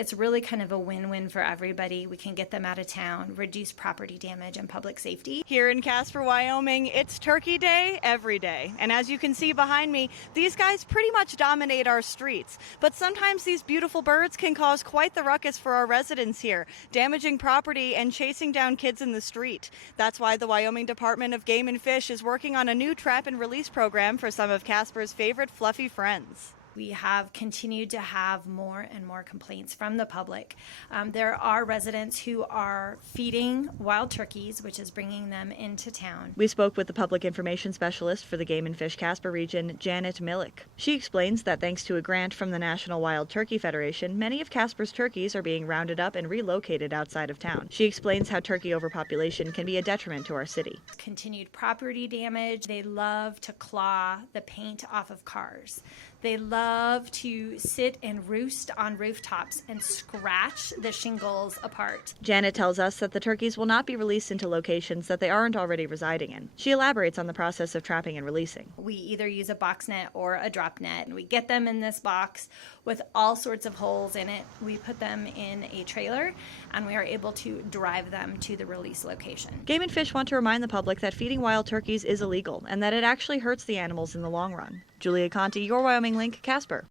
It's really kind of a win-win for everybody. We can get them out of town, reduce property damage and public safety. Here in Casper, Wyoming, it's Turkey Day every day. And as you can see behind me, these guys pretty much dominate our streets. But sometimes these beautiful birds can cause quite the ruckus for our residents here, damaging property and chasing down kids in the street. That's why the Wyoming Department of Game and Fish is working on a new trap and release program for some of Casper's favorite fluffy friends. We have continued to have more and more complaints from the public. There are residents who are feeding wild turkeys, which is bringing them into town. We spoke with the public information specialist for the Game and Fish Casper region, Janet Millick. She explains that thanks to a grant from the National Wild Turkey Federation, many of Casper's turkeys are being rounded up and relocated outside of town. She explains how turkey overpopulation can be a detriment to our city. Continued property damage. They love to claw the paint off of cars. They love to sit and roost on rooftops and scratch the shingles apart. Janet tells us that the turkeys will not be released into locations that they aren't already residing in. She elaborates on the process of trapping and releasing. We either use a box net or a drop net, and we get them in this box with all sorts of holes in it. We put them in a trailer, and we are able to drive them to the release location. Game and Fish want to remind the public that feeding wild turkeys is illegal and that it actually hurts the animals in the long run. Julia Conti, your Wyoming Link, Casper.